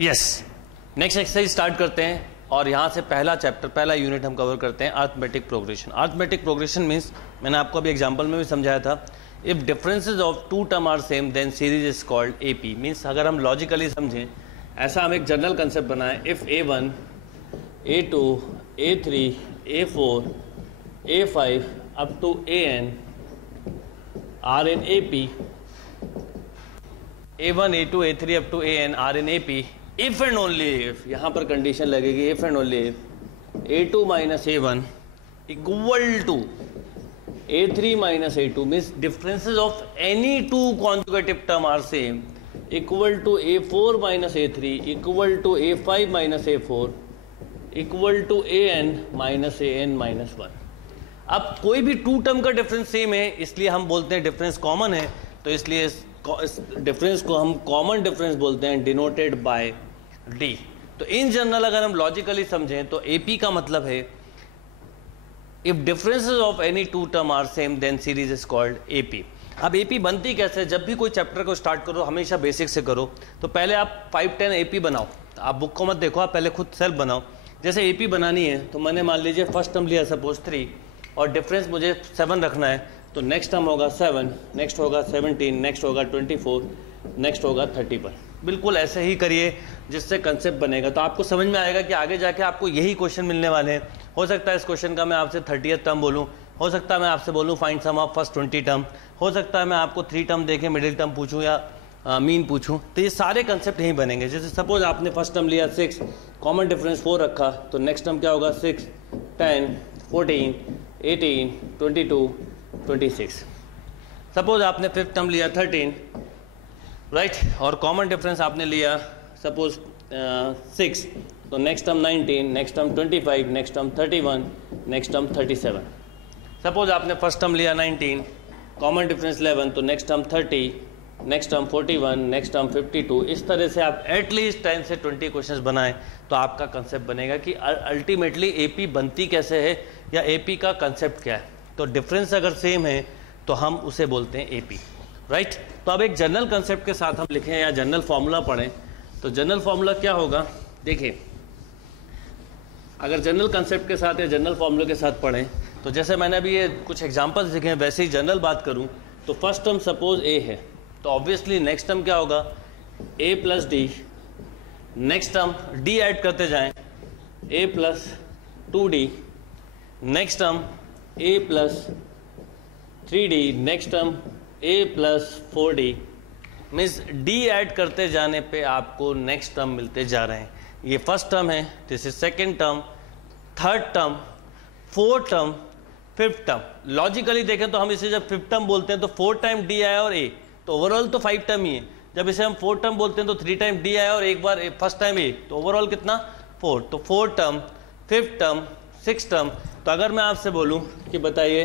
Yes, next exercise start करते हैं और यहाँ से पहला चैप्टर, पहला यूनिट हम कवर करते हैं arithmetic progression. Arithmetic progression means, मैंने आपको अभी एग्जांपल में भी समझाया था, if differences of two term are same then series is called AP. Means अगर हम लॉजिकली समझें, ऐसा हम एक जनरल कंसेप्ट बनाएं, if A1, A2, A3, A4, A5 up to AN are in AP, A1, A2, A3 up to AN are in AP, if and only if, यहां पर condition लगेगी if and only if A2 minus A1 equal to A3 minus A2, means differences of any two conjugative term are same, equal to A4 minus A3 equal to A5 minus A4 equal to AN minus AN minus 1। अब कोई भी two term का difference same है, इसलिए हम बोलते हैं difference common है, तो इसलिए इस डिफरेंस को हम कॉमन डिफरेंस बोलते हैं, डिनोटेड बाय D। तो इन जनरल अगर हम लॉजिकली समझें तो AP का मतलब है if differences of any two term are same then series is called AP। अब AP बनती कैसे? जब भी कोई चैप्टर को स्टार्ट करो हमेशा बेसिक से करो। तो पहले आप 5-10 AP बनाओ, आप बुक को मत देखो, आप पहले खुद सेल्फ बनाओ। जैसे AP बनानी है तो मैंने मान लीजिए फर्स्ट टर्म लिया सपोज 3 और डिफरेंस मुझे 7 रखना है, तो नेक्स्ट टर्म होगा 7, नेक्स्ट होगा 17, नेक्स्ट होगा 24, नेक्स्ट होगा 31। बिल्कुल ऐसे ही करिए जिससे कंसेप्ट बनेगा, तो आपको समझ में आएगा कि आगे जाके आपको यही क्वेश्चन मिलने वाले हैं। हो सकता है इस क्वेश्चन का मैं आपसे 30th टर्म बोलूँ, हो सकता है मैं आपसे बोलूँ find sum of first 20 term, हो सकता है मैं आपको 3 टर्म देके मिडिल टर्म पूछूँ या मीन पूछूँ, तो ये सारे कंसेप्ट यहीं बनेंगे। जैसे सपोज आपने फर्स्ट टर्म लिया 6, कॉमन डिफरेंस 4 रखा, तो नेक्स्ट टर्म क्या होगा 6, 10, 14, 18, 22, 26। सपोज आपने फिफ्थ टर्म लिया 13, राइट, और कॉमन डिफरेंस आपने लिया सपोज 6, तो next term 19, next term 25, next term 31, next term 37। Suppose आपने फर्स्ट टर्म लिया 19, कॉमन डिफरेंस 11, तो next term 30, next term 41, next term 52। इस तरह से आप एटलीस्ट 10 से 20 क्वेश्चंस बनाएं तो आपका कंसेप्ट बनेगा कि अल्टीमेटली AP बनती कैसे है या AP का कंसेप्ट क्या है। तो डिफरेंस अगर सेम है तो हम उसे बोलते हैं AP, राइट। तो अब एक जनरल कंसेप्ट के साथ हम लिखें या जनरल फॉर्मूला पढ़ें, तो जनरल फॉर्मूला क्या होगा? देखिए, अगर जनरल कंसेप्ट के साथ या जनरल फॉर्मूले के साथ पढ़ें, तो जैसे मैंने अभी ये कुछ एग्जांपल्स लिखे हैं वैसे ही जनरल बात करूं, तो फर्स्ट टर्म सपोज A है, तो ऑब्वियसली नेक्स्ट टर्म क्या होगा A plus D, next term D add करते जाएं A plus 2D, next term A plus 3D, next term A plus 4D। Means D add करते जाने पे आपको नेक्स्ट टर्म मिलते जा रहे हैं। ये फर्स्ट टर्म है, this is second term, third term, fourth term, fifth term. Logically देखें तो हम इसे जब फिफ्थ टर्म बोलते हैं तो 4 टाइम D आया और A, तो ओवरऑल तो 5 टर्म ही है। जब इसे हम 4 टर्म बोलते हैं तो 3 टाइम D आया और एक बार फर्स्ट टाइम A, तो ओवरऑल कितना 4। तो 4 टर्म, फिफ्थ टर्म, 6 टर्म। तो अगर मैं आपसे बोलूं कि बताइए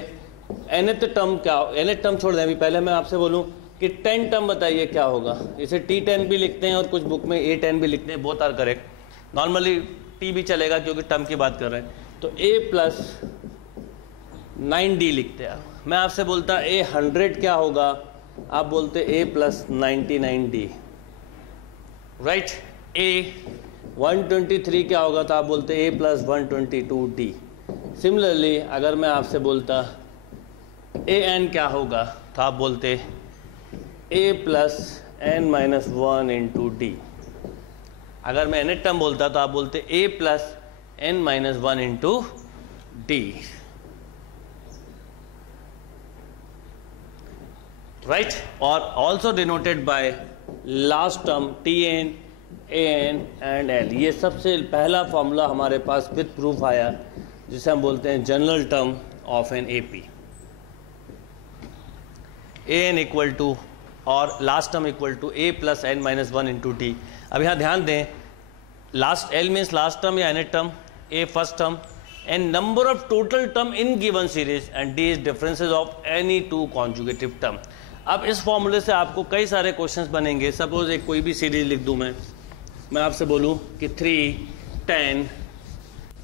nth टर्म क्या, nth टर्म छोड़ दें अभी, पहले मैं आपसे बोलूं कि 10 टर्म बताइए क्या होगा। इसे T10 भी लिखते हैं और कुछ बुक में A10 भी लिखते हैं, both are correct. Normally T भी चलेगा क्योंकि टर्म की बात कर रहे हैं। तो A प्लस 9D लिखते हैं। मैं आपसे बोलता A 100 क्या होगा, आप बोलते A plus 99D, right. A 123 क्या होगा, तो आप बोलते A प्लस 122D। सिमिलरली अगर मैं आपसे बोलता AN क्या होगा, तो आप बोलते A plus N minus 1 into D। अगर मैं nth टर्म बोलता तो आप बोलते A plus N minus 1 into D, right. और also denoted by last term TN, AN and L। ये सबसे पहला फॉर्मूला हमारे पास विद प्रूफ आया, जिसे हम बोलते हैं general term of an AP। AN equal to और last term equal to A plus N minus 1 into D। अब यहाँ ध्यान दें, last L means last term या nth term, A first term, and number of total term in given series, and D is differences of any two conjugative term. अब इस फॉर्मूले से आपको कई सारे क्वेश्चंस बनेंगे। सपोज एक कोई भी सीरीज लिख दूँ मैं आपसे बोलूँ कि 3, 10,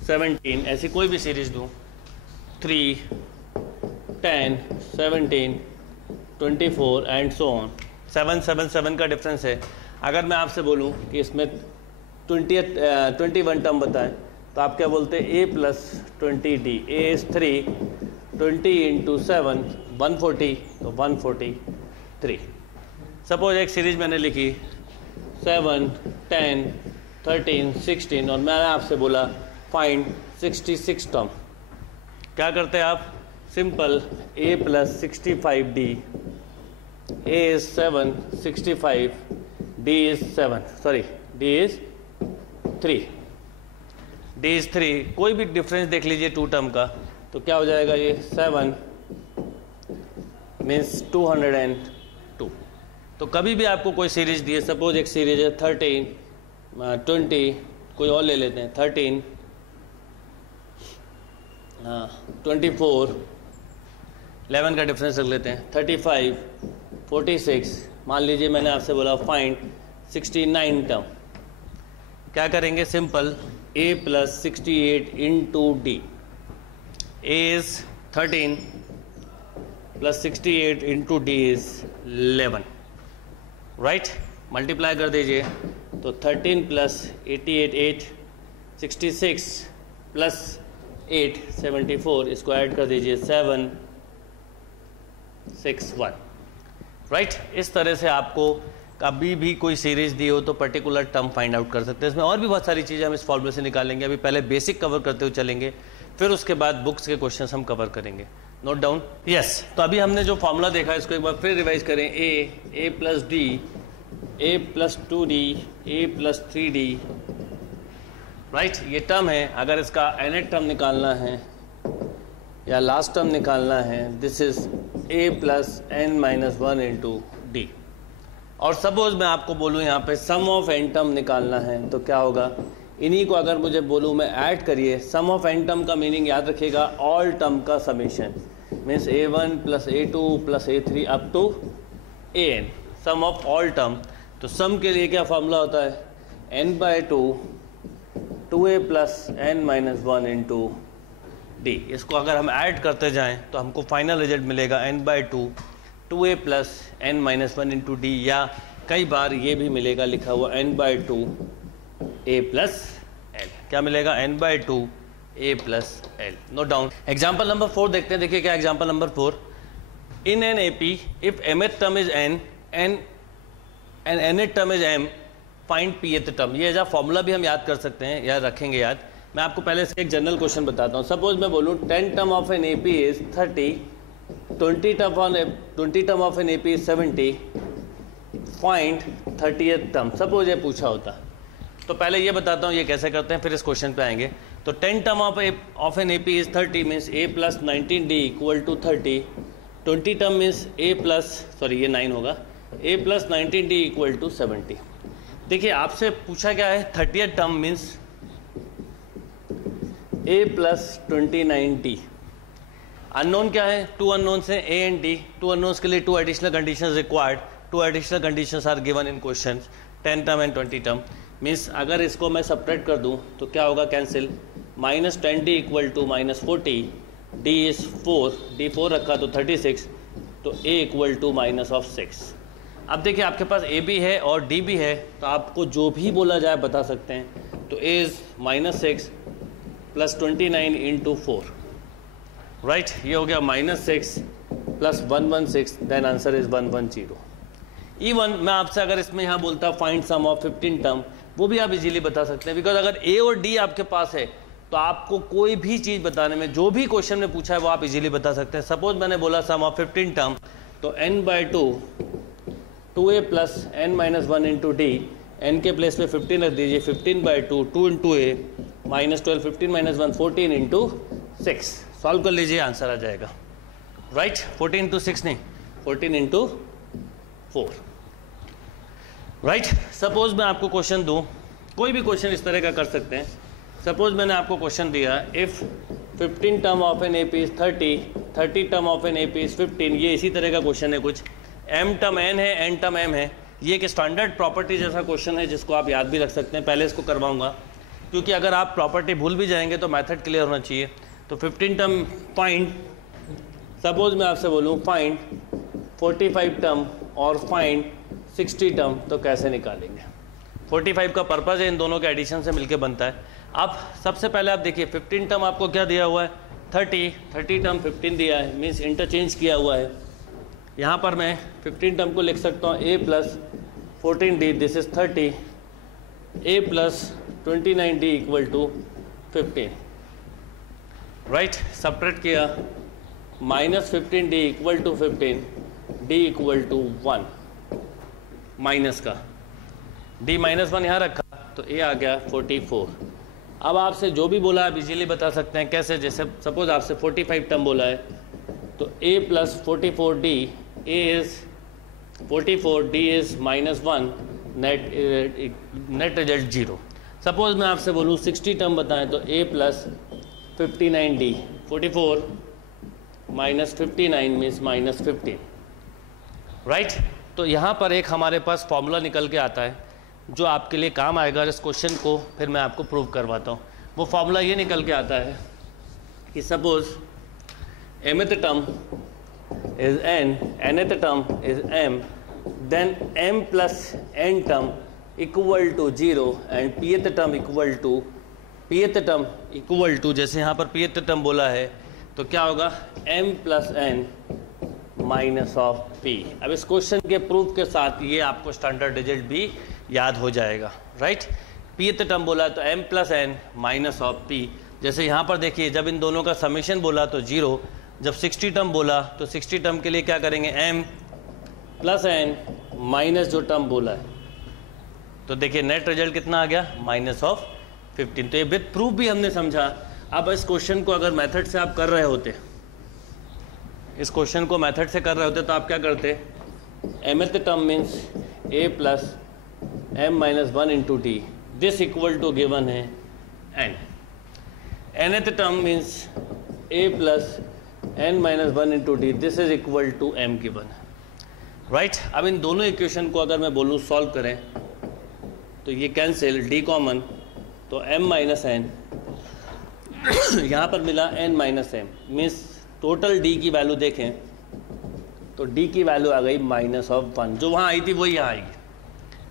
17, ऐसी कोई भी सीरीज दूँ, 3, 10, 17, 24 एंड सो ऑन, 7, 7, 7 का डिफरेंस है। अगर मैं आपसे बोलूं कि इसमें 21 टर्म बताएं तो आप क्या बोलते हैं, a plus 20d, a is 3, 20 into 7 140, तो 143। सपोज एक सीरीज मैंने लिखी 7, 10, 13, 16 और मैंने आपसे बोला फाइंड 66 टर्म। क्या करते हैं आप, simple a plus 65d, a is 7, 65, d is 7, sorry d is 3, d is 3, कोई भी डिफरेंस देख लीजिए 2 टर्म का, तो क्या हो जाएगा ये 7 मीन्स 202। तो कभी भी आपको कोई सीरीज दी है, सपोज एक सीरीज है 13, 20, कोई और ले लेते हैं 13, 24, 11 का डिफरेंस रख लेते हैं 35, 46, मान लीजिए मैंने आपसे बोला फाइंड 69 टर्म। क्या करेंगे, simple a plus 68 into D, a is 13 plus 68 into D is 11, right. Multiply कर दीजिए तो 13 प्लस 88 8, 66 प्लस 8 74, इसको ऐड कर दीजिए 7 6 1, राइट। इस तरह से आपको कभी भी कोई सीरीज दी हो तो पर्टिकुलर टर्म फाइंड आउट कर सकते हैं। इसमें और भी बहुत सारी चीज़ें हम इस फॉर्मूले से निकालेंगे। अभी पहले बेसिक कवर करते हुए चलेंगे, फिर उसके बाद बुक्स के क्वेश्चंस हम कवर करेंगे। Note down, yes. तो अभी हमने जो फॉर्मूला देखा है इसको एक बार फिर रिवाइज करें। ए प्लस डी, ए प्लस 2d, ए प्लस 3d, राइट। ये टर्म है, अगर इसका nth टर्म निकालना है या लास्ट टर्म निकालना है, this is a plus n minus 1 into D. और सपोज मैं आपको बोलूँ यहाँ पे सम ऑफ n टर्म निकालना है तो क्या होगा, इन्हीं को अगर मुझे बोलूँ मैं ऐड करिए, सम ऑफ n टर्म का मीनिंग याद रखिएगा ऑल टर्म का summation, means a1 plus a2 plus a3 up to an, sum of all term. तो सम के लिए क्या फॉर्मूला होता है, n/2 2a plus n minus 1 into D. इसको अगर हम ऐड करते जाएं तो हमको फाइनल रिजल्ट मिलेगा n/2 2a plus n minus 1 into D, या कई बार ये भी मिलेगा लिखा हुआ n/2 a प्लस l। क्या मिलेगा, n/2 a plus l। Note down. Example number 4 देखते हैं। देखिए क्या example number 4, in an AP if mth term is n and nth term is m, find pth term. ये एज फॉर्मूला भी हम याद कर सकते हैं या रखेंगे याद। मैं आपको पहले से एक जनरल क्वेश्चन बताता हूँ। सपोज मैं बोलूँ 10 term of an AP is 30, 20 term of an AP is 70, find 30th term. Suppose ये पूछा होता तो पहले ये बताता हूँ ये कैसे करते हैं, फिर इस क्वेश्चन पे आएंगे। तो 10 term of an AP is 30 means a plus 19d equal to 30, 20 term means a plus, sorry ये 9 होगा, a plus 19d equal to 70। देखिए आपसे पूछा क्या है, 30th term means a plus 29d। Unknown क्या है, 2 अननोन्स हैं a एंड d। 2 अननोन्स के लिए 2 additional conditions required, 2 additional conditions are given in questions, 10 term and 20 term. Means अगर इसको मैं सब्ट्रैक्ट कर दूं तो क्या होगा, cancel, minus 10d equal to minus 40, d is 4, d 4 रखा तो 36, तो a equal to minus of 6। अब देखिए आपके पास a भी है और d भी है, तो आपको जो भी बोला जाए बता सकते हैं। तो a is minus 6 plus 29 into 4, right. ये हो गया minus 6 plus 116, then answer is 110। Even मैं आपसे अगर इसमें यहाँ बोलता फाइंड सम ऑफ 15 टर्म, वो भी आप इजीली बता सकते हैं, बिकॉज अगर a और d आपके पास है तो आपको कोई भी चीज़ बताने में, जो भी क्वेश्चन में पूछा है वो आप इजीली बता सकते हैं। सपोज मैंने बोला सम ऑफ 15 टर्म, तो n/2 2a plus n minus 1 into D, n के प्लेस पे 15 रख दीजिए, 15/2 2 into a minus 12, 15 minus 1 14 into 6। Solve कर लीजिए, आंसर आ जाएगा, राइट। 14 इंटू 6 नहीं, 14 इंटू 4, राइट। सपोज मैं आपको क्वेश्चन दूं, कोई भी क्वेश्चन इस तरह का कर सकते हैं। सपोज मैंने आपको क्वेश्चन दिया, if 15 term of an AP is 30, 30 term of an AP is 15, ये इसी तरह का क्वेश्चन है कुछ, m टर्म n है, n टर्म m है। ये एक स्टैंडर्ड प्रॉपर्टी जैसा क्वेश्चन है जिसको आप याद भी रख सकते हैं। पहले इसको करवाऊंगा क्योंकि अगर आप प्रॉपर्टी भूल भी जाएंगे तो मेथड क्लियर होना चाहिए। तो 15 टर्म फाइंड, सपोज मैं आपसे बोलूँ फाइंड 45 टर्म और फाइंड 60 टर्म, तो कैसे निकालेंगे। 45 का पर्पज़ है इन दोनों के एडिशन से मिलके बनता है। अब सबसे पहले आप देखिए 15 टर्म आपको क्या दिया हुआ है, 30 टर्म 15 दिया है, मीन्स इंटरचेंज किया हुआ है। यहाँ पर मैं 15 टर्म को लिख सकता हूँ a plus 14d, this is 30, a plus 29d equal to 15, right. Subtract किया, minus 15d equal to 15, d equal to 1, minus का d माइनस 1 यहाँ रखा तो a आ गया 44। अब आपसे जो भी बोला आप इजीली बता सकते हैं कैसे, जैसे सपोज आपसे 45 टर्म बोला है तो a plus 44d, a is 44, d is minus 1, net result 0। Suppose मैं आपसे बोलूँ 60 टर्म बताएं तो a plus 59d, 44 minus 59 means minus 15, right. तो यहाँ पर एक हमारे पास फॉर्मूला निकल के आता है जो आपके लिए काम आएगा। इस क्वेश्चन को फिर मैं आपको प्रूव करवाता हूँ। वो फॉर्मूला ये निकल के आता है कि suppose mth term is n, nth term is m, then m plus n term equal to 0 and pth term equal to, जैसे यहाँ पर pth टर्म बोला है तो क्या होगा, m plus n minus of p। अब इस क्वेश्चन के प्रूफ के साथ ये आपको स्टैंडर्ड रिजल्ट भी याद हो जाएगा, राइट। pth टर्म बोला तो m plus n minus of p। जैसे यहाँ पर देखिए जब इन दोनों का समेशन बोला तो 0, जब 60 टर्म बोला तो 60 टर्म के लिए क्या करेंगे, m प्लस n माइनस जो टर्म बोला है, तो देखिए नेट रिजल्ट कितना आ गया, माइनस ऑफ 15। तो ये विद प्रूफ भी हमने समझा। अब इस क्वेश्चन को अगर मेथड से आप कर रहे होते, इस क्वेश्चन को मेथड से कर रहे होते तो आप क्या करते, mth term means a plus m minus 1 into D, this equal to given है n। nth term means a plus n minus 1 into D, this is equal to m given, right. अब इन दोनों इक्वेशन को अगर मैं बोलूँ solve करें तो ये कैंसिल, d कॉमन, तो m माइनस n, यहाँ पर मिला n minus m, means total d की वैल्यू देखें तो d की वैल्यू आ गई माइनस ऑफ 1, जो वहाँ आई थी वही यहाँ आएगी।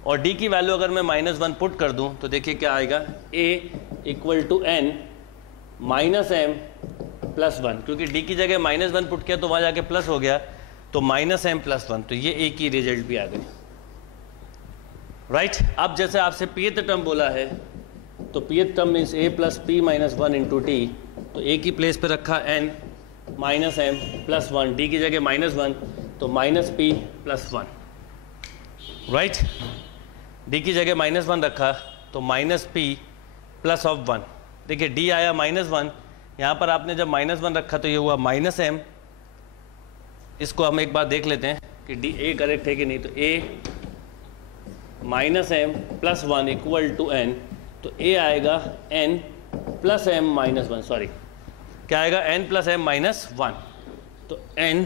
और d की वैल्यू अगर मैं माइनस 1 पुट कर दूँ तो देखिए क्या आएगा, a equal to n minus m plus 1, क्योंकि d की जगह माइनस 1 पुट किया तो वहाँ जाके प्लस हो गया, तो माइनस m प्लस 1, तो ये a की रिजल्ट भी आ गई, राइट। अब जैसे आपसे pth टर्म बोला है तो pth term means a plus p minus 1 into T, तो a की प्लेस पे रखा n minus m plus 1, d की जगह माइनस 1 तो minus p plus 1, right. d की जगह माइनस 1 रखा तो माइनस p प्लस ऑफ 1, देखिए d आया माइनस 1, यहाँ पर आपने जब माइनस 1 रखा तो ये हुआ माइनस m। इसको हम एक बार देख लेते हैं कि d a करेक्ट है कि नहीं, तो a minus m plus 1 equal to n, तो a आएगा n plus m minus 1, sorry क्या आएगा, n प्लस m माइनस 1, तो n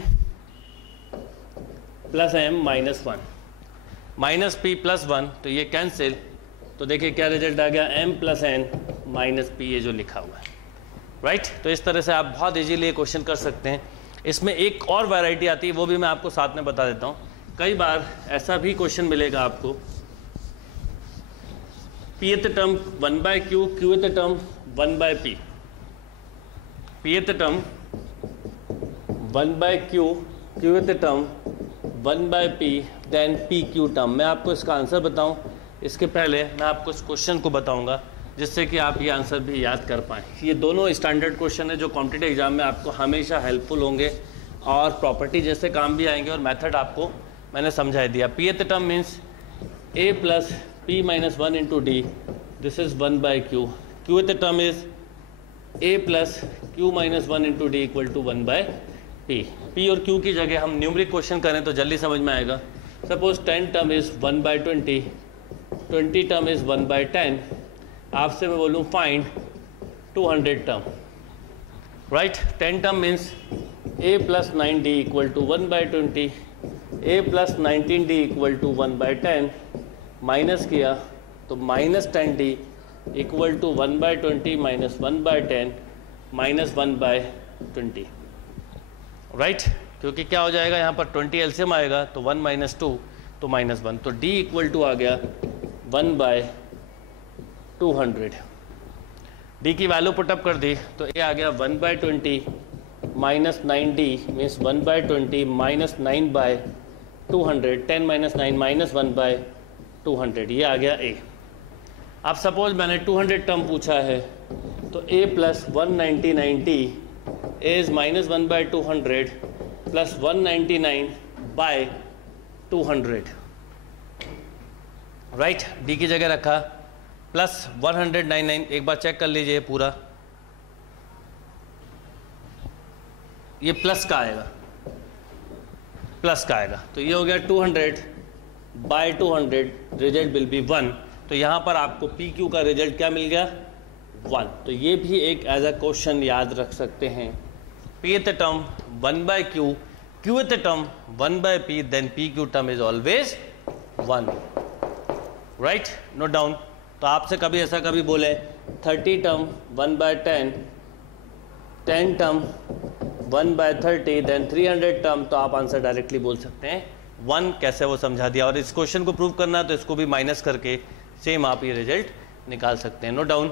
plus m minus 1 minus p plus 1, तो ये कैंसिल, तो देखिए क्या रिजल्ट आ गया, m plus n minus p, ये जो लिखा हुआ है, राइट। तो इस तरह से आप बहुत इजीली ये क्वेश्चन कर सकते हैं। इसमें एक और वैरायटी आती है, वो भी मैं आपको साथ में बता देता हूँ। कई बार ऐसा भी क्वेश्चन मिलेगा आपको, pth term 1 by q, qth term 1 by p, pth term 1 by q, qth term 1 by p, then pq term. मैं आपको इसका आंसर बताऊं इसके पहले मैं आपको इस क्वेश्चन को बताऊंगा जिससे कि आप ये आंसर भी याद कर पाएँ। ये दोनों स्टैंडर्ड क्वेश्चन है जो कॉम्पिटिटिव एग्जाम में आपको हमेशा हेल्पफुल होंगे और प्रॉपर्टी जैसे काम भी आएंगे, और मेथड आपको मैंने समझा दिया। pth term means a plus p minus 1 into D, this is 1 by q, qth term is a plus q minus 1 into D equal to 1 by p। p और q की जगह हम न्यूमरिक क्वेश्चन करें तो जल्दी समझ में आएगा। Suppose 10 term is 1 by 20, 20 term is 1 by 10, आपसे मैं बोलूँ find 200 term, right. 10 term means a plus 9d equal to 1 by 20, a plus 19d equal to 1 by 10, minus किया तो minus 10d equal to 1 by 20 minus 1 by 10 minus 1 by 20, right. क्योंकि क्या हो जाएगा यहाँ पर 20 एलसीएम आएगा तो 1 माइनस 2 तो माइनस 1, तो d इक्वल टू आ गया 1/200। डी की वैल्यू पुटअप कर दी तो ए आ गया 1/20 minus 9d means 1/20 minus 9/200, 10 minus 9 minus 1/200, ये आ गया ए। अब सपोज मैंने 200 टर्म पूछा है तो a plus 199t is minus 1/200 plus 199/200, right. D की जगह रखा प्लस 199, एक बार चेक कर लीजिए पूरा, ये प्लस का आएगा, प्लस का आएगा, तो ये हो गया 200/200, रिजल्ट विल बी 1। तो यहाँ पर आपको पी क्यू का रिजल्ट क्या मिल गया, 1। तो ये भी एक एज अ क्वेश्चन याद रख सकते हैं। P th term 1/q, Q th term 1/p, then P Q term is always 1, right, note down. तो आपसे कभी ऐसा कभी बोले 30 टर्म 1/10, 10 टर्म 1/30, देन 300 टर्म, तो आप आंसर डायरेक्टली बोल सकते हैं 1। कैसे वो समझा दिया। और इस क्वेश्चन को प्रूव करना है तो इसको भी माइनस करके सेम आप ये रिजल्ट निकाल सकते हैं, note down.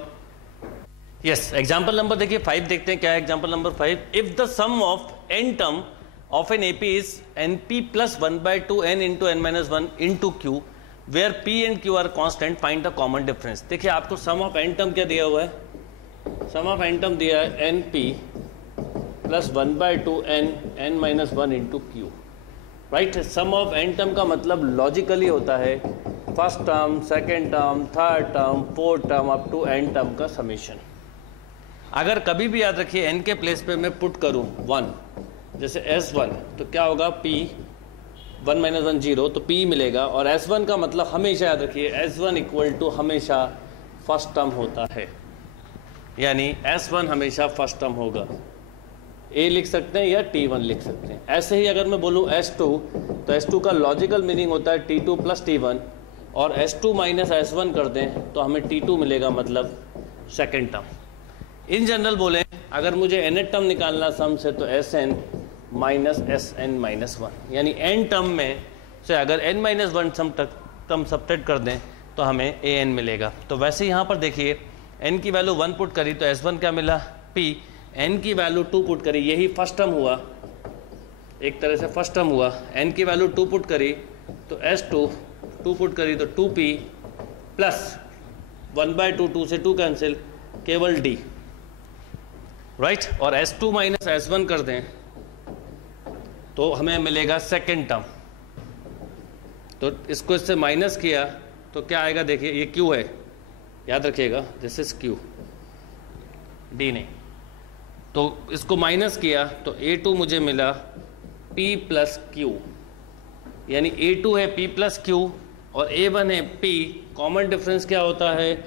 Yes, example number देखिए 5 देखते हैं क्या है example number 5। If the sum of n term of an AP is np plus 1/2n into n minus 1 into q, where p and q are constant, find the common difference. देखिए आपको सम of n term क्या दिया हुआ है, सम of n term दिया है np plus 1/2n n minus 1 into q, right. Sum of n term का मतलब लॉजिकली होता है first term, second term, third term, fourth term up to n term का समेशन। अगर कभी भी याद रखिए n के प्लेस पे मैं पुट करूं 1, जैसे S1, तो क्या होगा P 1 माइनस 1 0, तो P मिलेगा। और S1 का मतलब हमेशा याद रखिए S1 इक्वल टू हमेशा फर्स्ट टर्म होता है, यानी S1 हमेशा फर्स्ट टर्म होगा। A लिख सकते हैं या T1 लिख सकते हैं। ऐसे ही अगर मैं बोलूँ S2, तो S2 का लॉजिकल मीनिंग होता है T2 प्लस T1, और S2 माइनस S1 कर दें तो हमें T2 मिलेगा, मतलब सेकेंड टर्म। इन जनरल बोले अगर मुझे nth टर्म निकालना सम से, तो Sn माइनस Sn माइनस 1, यानी n टर्म में से अगर n माइनस 1 टर्म सब्ट्रैक्ट कर दें तो हमें an मिलेगा। तो वैसे यहाँ पर देखिए n की वैल्यू 1 पुट करी तो S1 क्या मिला P, n की वैल्यू 2 पुट करी, यही फर्स्ट टर्म हुआ, एक तरह से फर्स्ट टर्म हुआ। n की वैल्यू 2 पुट करी तो S2, 2 पुट करी तो 2P प्लस 1/2, 2 से 2 कैंसिल, केवल D, राइट। और S2 माइनस S1 कर दें तो हमें मिलेगा सेकेंड टर्म। तो इसको इससे माइनस किया तो क्या आएगा, देखिए ये Q है, याद रखिएगा दिस इज Q, D नहीं। तो इसको माइनस किया तो A2 मुझे मिला P प्लस Q, यानी A2 है P प्लस Q और A1 है P। कॉमन डिफरेंस क्या होता है,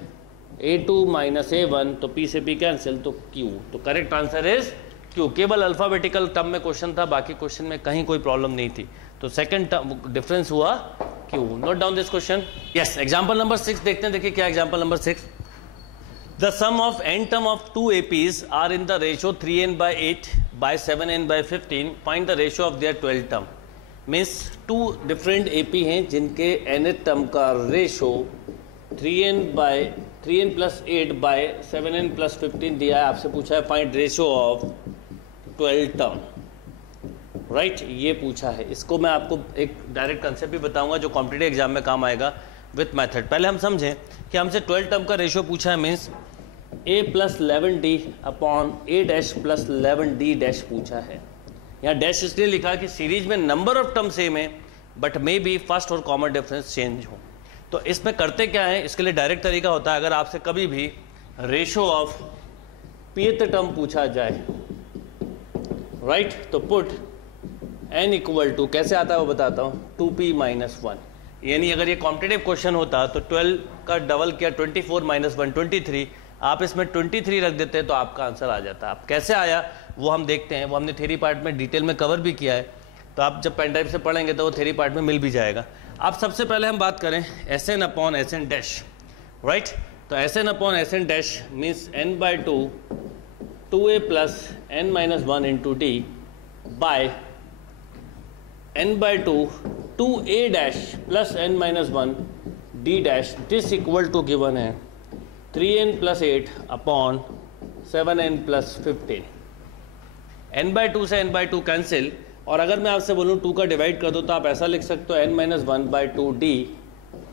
A2 माइनस A1, तो P से P कैंसिल, तो Q। तो करेक्ट आंसर इज Q। केवल अल्फाबेटिकल टर्म में क्वेश्चन था, बाकी क्वेश्चन में कहीं कोई प्रॉब्लम नहीं थी। तो सेकंड टर्म डिफरेंस हुआ Q। Note down this question. Yes, example number 6 देखते हैं। देखिए क्या example number 6। The sum of n term of 2 APs are in the ratio 3n/8 by 7n/15, find the ratio of their 12 term. Means 2 different AP हैं जिनके nth term का ratio 3n plus 8 by 7n plus 15 दिया है। आपसे पूछा है find ratio of 12 term, right, ये पूछा है। इसको मैं आपको एक डायरेक्ट कंसेप्ट भी बताऊंगा जो कॉम्पिटिटिव एग्जाम में काम आएगा विथ मेथड। पहले हम समझें कि हमसे 12 टर्म का रेशियो पूछा है, means a plus 11d upon a dash plus 11d dash पूछा है। यहाँ डैश इसलिए लिखा कि सीरीज में नंबर ऑफ टर्म सेम है बट मे बी फर्स्ट और कॉमन डिफरेंस चेंज हो। तो इसमें करते क्या है, इसके लिए डायरेक्ट तरीका होता है, अगर आपसे कभी भी रेशियो ऑफ pth टर्म पूछा जाए, राइट, तो पुट n इक्वल टू, कैसे आता है वो बताता हूँ, 2p माइनस 1। यानी अगर ये कॉम्पिटिटिव क्वेश्चन होता तो 12 का डबल किया 24 माइनस 1 23, आप इसमें 23 रख देते तो आपका आंसर आ जाता। अब कैसे आया वो हम देखते हैं, वो हमने थ्योरी पार्ट में डिटेल में कवर भी किया है, तो आप जब पेन ड्राइव से पढ़ेंगे तो वो थ्योरी पार्ट में मिल भी जाएगा। अब सबसे पहले हम बात करें Sn upon Sn dash, right. तो Sn upon Sn dash means n/2 2a plus n minus 1 into d by n/2 2a dash plus n minus 1 D dash this equal to given है 3n + 8 अपॉन 7n + 15। n/2 से n/2 cancel, और अगर मैं आपसे बोलूँ 2 का divide कर दो तो आप ऐसा लिख सकते हो n-1/2 d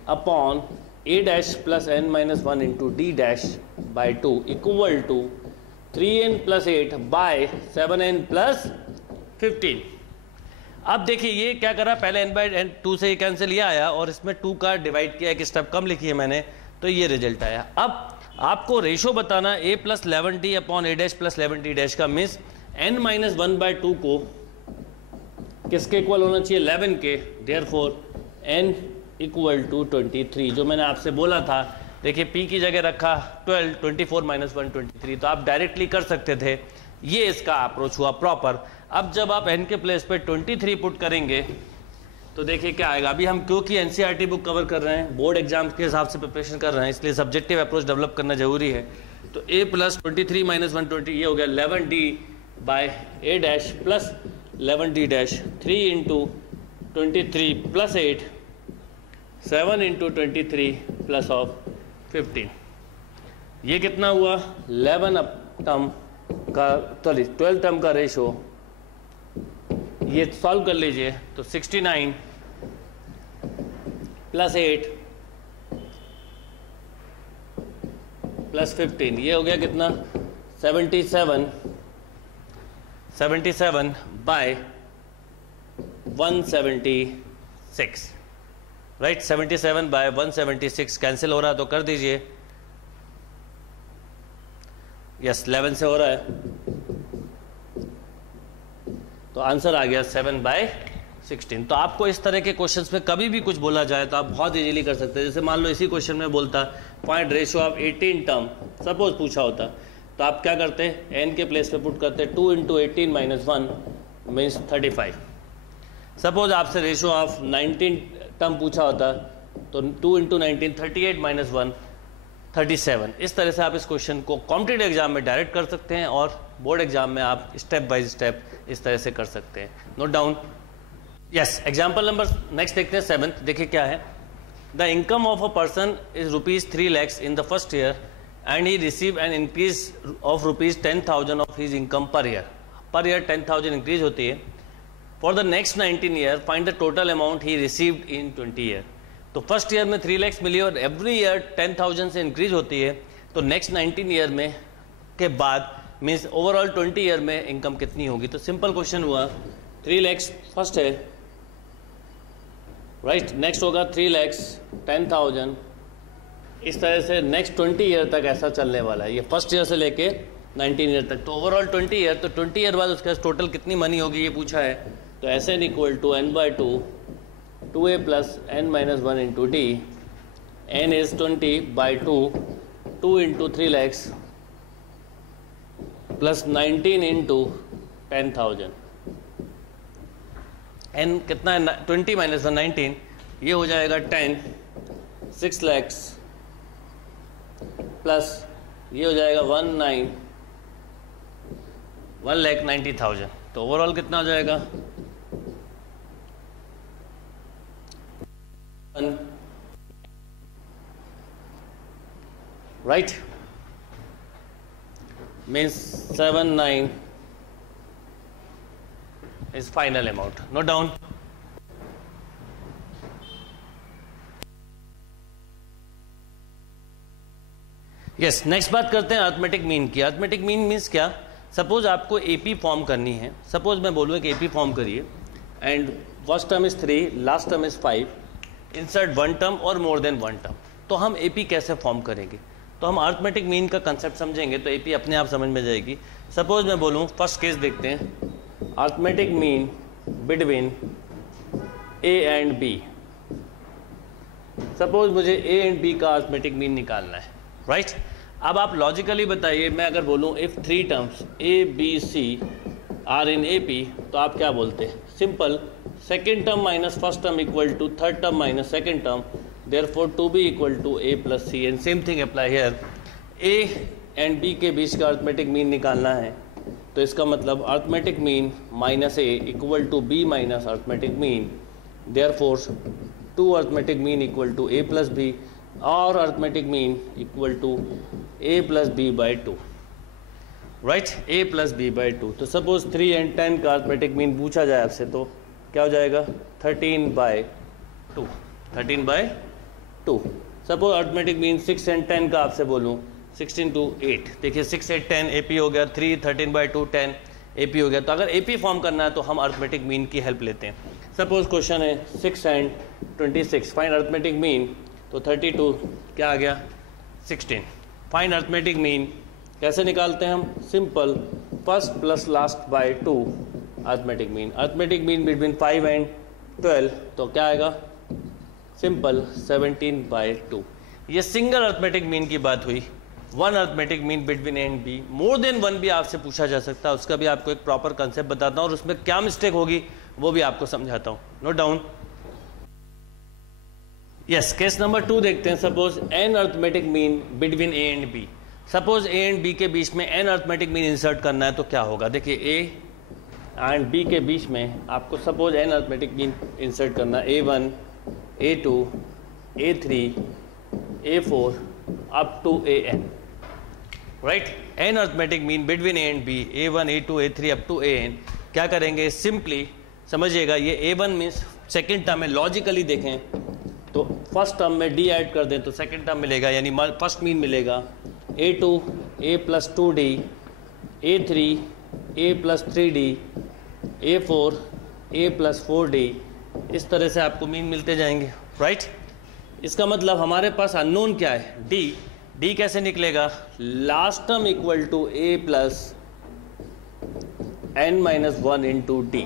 upon a dash plus n-1 into d dash by 2 equal to 3n + 8 by 7n + 15। अब देखिए ये क्या करा, पहले n/2 से ये कैंसिल ये आया और इसमें 2 का डिवाइड किया, एक स्टेप कम लिखी है मैंने, तो ये रिजल्ट आया। अब आपको रेशो बताना a + 11t upon a dash plus 11t dash का, मीन्स n-1/2 को किसके इक्वल होना चाहिए, 11 के, देयरफॉर n = 23, जो मैंने आपसे बोला था। देखिए p की जगह रखा 12, 24 - 1 23, तो आप डायरेक्टली कर सकते थे। ये इसका अप्रोच हुआ प्रॉपर। अब जब आप n के प्लेस पे 23 पुट करेंगे तो देखिए क्या आएगा। अभी हम क्योंकि एनसीईआरटी बुक कवर कर रहे हैं, बोर्ड एग्जाम के हिसाब से प्रिपरेशन कर रहे हैं, इसलिए सब्जेक्टिव अप्रोच डेवलप करना जरूरी है। तो a + 23 - 120 ये हो गया 11d by a dash plus 11d dash 3 × 23 + 8 7 × 23 plus of 15। ये कितना हुआ, 11 टर्म का, सॉरी 12 टर्म का रेशो। ये सॉल्व कर लीजिए तो 69 + 8 + 15, ये हो गया कितना, 77 बाय 176, राइट। 77 बाय 176 कैंसिल हो रहा है तो कर दीजिए, यस 11 से हो रहा है, तो आंसर आ गया 7/16। तो आपको इस तरह के क्वेश्चंस में कभी भी कुछ बोला जाए तो आप बहुत इजीली कर सकते हैं। जैसे मान लो इसी क्वेश्चन में बोलता find ratio of 18 term, suppose पूछा होता, तो आप क्या करते हैं, n के प्लेस पे पुट करते हैं 2 × 18 - 1 मीन्स 35। सपोज आपसे रेशियो ऑफ 19 टर्म पूछा होता तो 2 × 19 38 - 1 37। इस तरह से आप इस क्वेश्चन को कॉम्पिटिटिव एग्जाम में डायरेक्ट कर सकते हैं और बोर्ड एग्जाम में आप स्टेप बाय स्टेप इस तरह से कर सकते हैं। Note down, yes. Example number next देखते हैं 7th। देखिए क्या है, the income of a person is ₹3 lakhs in the first year and he receive an increase of ₹10,000 of his income per year. 10,000 increase होती है। For the next 19 year find the total amount he received in 20 year. तो first year में 3 lakhs मिली और every year 10,000 से increase होती है, तो next 19 year में के बाद मीन्स ओवरऑल 20 ईयर में इनकम कितनी होगी। तो सिंपल क्वेश्चन हुआ, 3 lakhs फर्स्ट है, राइट, नेक्स्ट होगा 3 lakhs 10,000, इस तरह से नेक्स्ट 20 ईयर तक ऐसा चलने वाला है। ये फर्स्ट ईयर से लेके 19 ईयर तक, तो ओवरऑल 20 ईयर, तो 20 ईयर बाद उसके पास टोटल कितनी मनी होगी ये पूछा है। तो Sn = n/2 2a + n-1 × d, n is 20/2, 2 × 3 lakhs plus 19 × 10,000। n कितना है, 20 - 1 19, ये हो जाएगा 10, 6 lakhs प्लस ये हो जाएगा 1,90,000। तो ओवरऑल कितना हो जाएगा, right, means 79 is final amount. Note down, yes. Next बात करते हैं अरिथमेटिक मीन की। अरिथमेटिक मीन मीन्स क्या, सपोज आपको एपी फॉर्म करनी है। सपोज मैं बोलूँ कि एपी फॉर्म करिए and first term is 3, last term is 5, insert 1 term और मोर देन 1 टर्म। तो हम एपी कैसे फॉर्म करेंगे, तो हम अरिथमेटिक मीन का कंसेप्ट समझेंगे तो एपी अपने आप समझ में जाएगी। सपोज मैं बोलूँ, फर्स्ट केस देखते हैं, arithmetic mean between A and B. Suppose मुझे ए एंड बी का अरिथमेटिक मीन निकालना है, राइट। अब आप लॉजिकली बताइए, मैं अगर बोलूँ if 3 terms A B C are in A P, तो आप क्या बोलते हैं, simple, second term minus first term equal to third term minus second term, therefore 2b = a + c, and same thing apply here। a and b के बीच का arithmetic mean निकालना है, तो इसका मतलब arithmetic mean -a = b - arithmetic mean, therefore 2 arithmetic mean equal to a plus B और arithmetic mean equal to a plus B by 2, right, a plus B by 2। तो suppose 3 and 10 का arithmetic mean पूछा जाए आपसे तो क्या हो जाएगा 13/2, 13/2। सपोज अर्थमेटिक मीन 6 and 10 का आपसे बोलूँ 16 to 8, देखिए 6, 8, 10 AP हो गया, 3, 13/2, 10 AP हो गया। तो अगर AP फॉर्म करना है तो हम अर्थमेटिक मीन की हेल्प लेते हैं। सपोज क्वेश्चन है 6 and 26, फाइंड अर्थमेटिक मीन, तो 32 क्या आ गया 16। फाइंड अर्थमेटिक मीन कैसे निकालते हैं हम, simple, first plus last by 2 arithmetic mean. Arithmetic mean between 5 and 12 तो क्या आएगा, सिंपल 17/2। ये सिंगल अर्थमेटिक मीन की बात हुई। One arithmetic mean between A and B, more than one भी आपसे पूछा जा सकता है, उसका भी आपको एक प्रॉपर कंसेप्ट बताता हूँ और उसमें क्या मिस्टेक होगी वो भी आपको समझाता हूँ। Note down. Yes, case number 2 देखते हैं। Suppose N arithmetic mean between A and B. Suppose A and B के बीच में एन अर्थमेटिक मीन इंसर्ट करना है तो क्या होगा, देखिए ए एंड बी के बीच में आपको suppose N arithmetic mean insert करना, A1, A2, A3, A4 up to AN, right. N arithmetic mean between A and B, A1, A2, A3 up to AN। क्या करेंगे, सिंपली समझिएगा, ये A1 मीन्स सेकेंड टर्म में, logically देखें तो first term में D add कर दें तो सेकेंड टर्म मिलेगा, यानी फर्स्ट मीन मिलेगा A2 A plus 2D, A3 A plus 3D, A4 A plus 4D। इस तरह से आपको मीन मिलते जाएंगे, राइट। इसका मतलब हमारे पास अननोन क्या है, D कैसे निकलेगा, last term equal to A plus n-1 into D।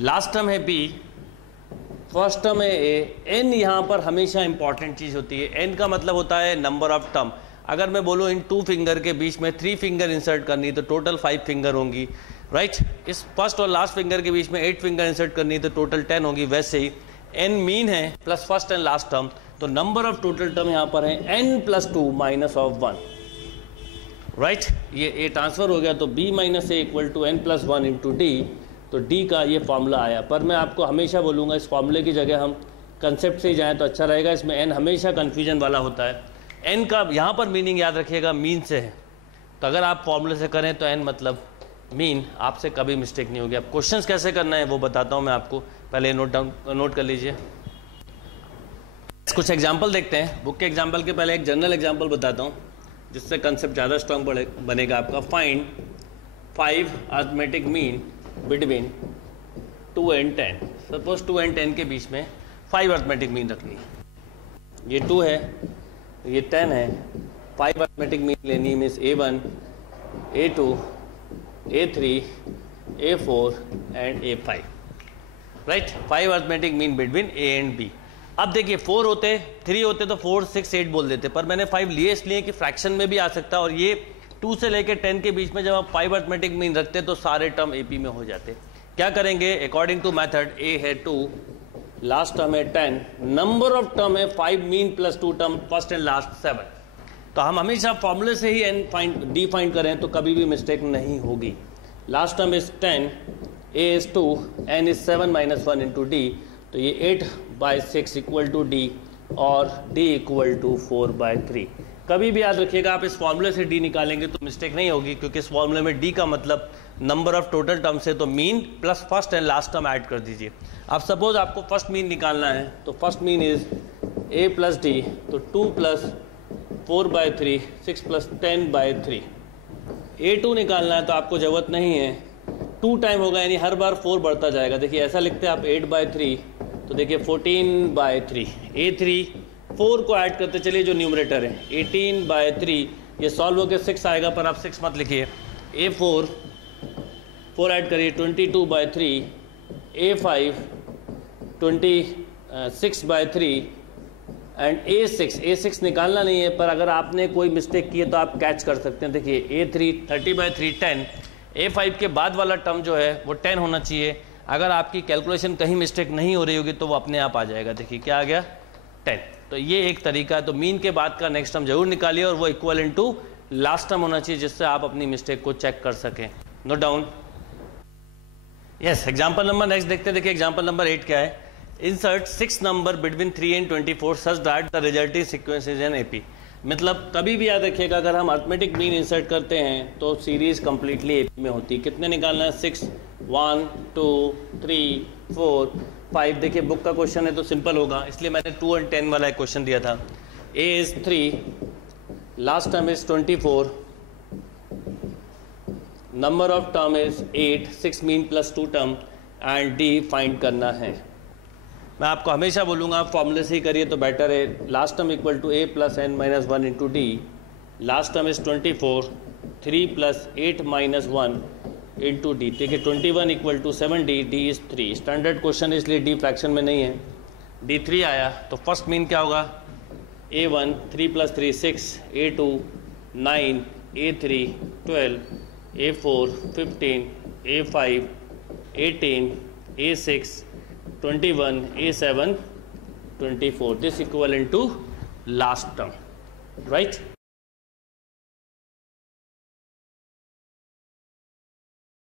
Last term है B, फर्स्ट टर्म है A। n यहाँ पर हमेशा इंपॉर्टेंट चीज़ होती है। n का मतलब होता है नंबर ऑफ टर्म। अगर मैं बोलूँ इन 2 फिंगर के बीच में 3 फिंगर इंसर्ट करनी तो टोटल 5 फिंगर होंगी, राइट। इस फर्स्ट और लास्ट फिंगर के बीच में 8 फिंगर इंसर्ट करनी तो टोटल 10 होगी। वैसे ही n मीन है plus first and last term, तो नंबर ऑफ टोटल टर्म यहाँ पर है n plus 2 minus of 1, right. ये a ट्रांसफर हो गया तो b minus A equal to n plus 1 into D. तो d का ये फॉर्मूला आया। पर मैं आपको हमेशा बोलूँगा इस फॉर्मूले की जगह हम कंसेप्ट से ही जाएँ तो अच्छा रहेगा। इसमें n हमेशा कन्फ्यूजन वाला होता है। n का यहाँ पर मीनिंग याद रखिएगा मीन से है, तो अगर आप फॉर्मूले से करें तो n मतलब मीन, आपसे कभी मिस्टेक नहीं होगी। अब क्वेश्चंस कैसे करना है वो बताता हूँ मैं आपको, पहले नोट कर लीजिए। कुछ एग्जांपल देखते हैं। बुक के एग्जांपल के पहले एक जनरल एग्जांपल बताता हूँ जिससे कंसेप्ट ज़्यादा स्ट्रांग बनेगा आपका। Find 5 arithmetic mean between 2 and 10। Suppose 2 and 10 के बीच में 5 अर्थमेटिक मीन रखनी है। ये 2 है, ये 10 है। 5 अर्थमेटिक मीन लेनी means A1, A2, A3, A4 and A5, right. 5 arithmetic mean between A and B। अब देखिए 4 होते, 3 होते तो 4, 6, 8 बोल देते, पर मैंने 5 लिए इसलिए कि फ्रैक्शन में भी आ सकता है। और ये 2 से लेकर 10 के बीच में जब आप 5 अर्थमेटिक मीन रखते तो सारे टर्म AP में हो जाते। क्या करेंगे, अकॉर्डिंग टू मेथड, A है 2, लास्ट टर्म है 10, नंबर ऑफ टर्म है 5 mean plus 2 term, first and last 7। तो हम हमेशा फॉर्मूले से ही D फाइंड करें तो कभी भी मिस्टेक नहीं होगी। Last term is 10, A is 2, N is 7 minus 1 into D। तो ये 8/6 इक्वल टू D और D इक्वल टू 4/3। कभी भी याद रखिएगा आप इस फॉर्मूले से D निकालेंगे तो मिस्टेक नहीं होगी, क्योंकि इस फॉर्मूले में D का मतलब नंबर ऑफ टोटल टर्म से, तो mean plus first and last term add कर दीजिए। अब सपोज आपको फर्स्ट मीन निकालना है तो first mean is A plus D, तो 2 प्लस 4/3, 6 प्लस 10/3। A2 निकालना है तो आपको ज़रूरत नहीं है, 2 टाइम होगा, यानी हर बार 4 बढ़ता जाएगा। देखिए ऐसा लिखते हैं आप 8/3, तो देखिए 14/3। A3 4 को ऐड करते चलिए जो न्यूमरेटर है, 18/3। ये सॉल्व होकर 6 आएगा, पर आप 6 मत लिखिए। A4 4 ऐड करिए 22/3। A5 26/3 एंड A6 निकालना नहीं है, पर अगर आपने कोई मिस्टेक की है तो आप कैच कर सकते हैं। देखिए A3 30/3 10, A5 के बाद वाला टर्म जो है वो 10 होना चाहिए। अगर आपकी कैलकुलेशन कहीं मिस्टेक नहीं हो रही होगी तो वो अपने आप आ जाएगा। देखिए क्या आ गया 10। तो ये एक तरीका है। तो मीन के बाद का नेक्स्ट टर्म जरूर निकालिए और वो इक्वलेंट टू लास्ट टर्म होना चाहिए, जिससे आप अपनी मिस्टेक को चेक कर सकें। Note down. Yes, example number next देखते हैं। देखिए एग्जाम्पल नंबर 8 क्या है। insert 6 number between 3 and 24 such that the resulting sequence is an AP। मतलब कभी भी याद रखिएगा, अगर हम अर्थमेटिक मीन इंसर्ट करते हैं तो सीरीज कंप्लीटली एपी में होती है। कितने निकालना है? 6, 1, 2, 3, 4, 5। देखिए बुक का क्वेश्चन है तो सिंपल होगा, इसलिए मैंने 2 और 10 वाला एक क्वेश्चन दिया था। A is 3, last term is 24, number of term is 8, 6 mean plus 2 term and D find करना है। मैं आपको हमेशा बोलूँगा फॉर्मूले से ही करिए तो बेटर है। Last term equal to A plus N minus 1 into D, last term is 24, 3 plus 8 minus 1 into D. देखिए 21 equal to 7 D, D is 3। Standard question इसलिए डी फ्रैक्शन में नहीं है, डी 3 आया। तो फर्स्ट मीन क्या होगा? A1 3 plus 3 6, A2 9, A3 12, A4 15, A5 18, A6 21, A7 24. This equivalent to last term, right?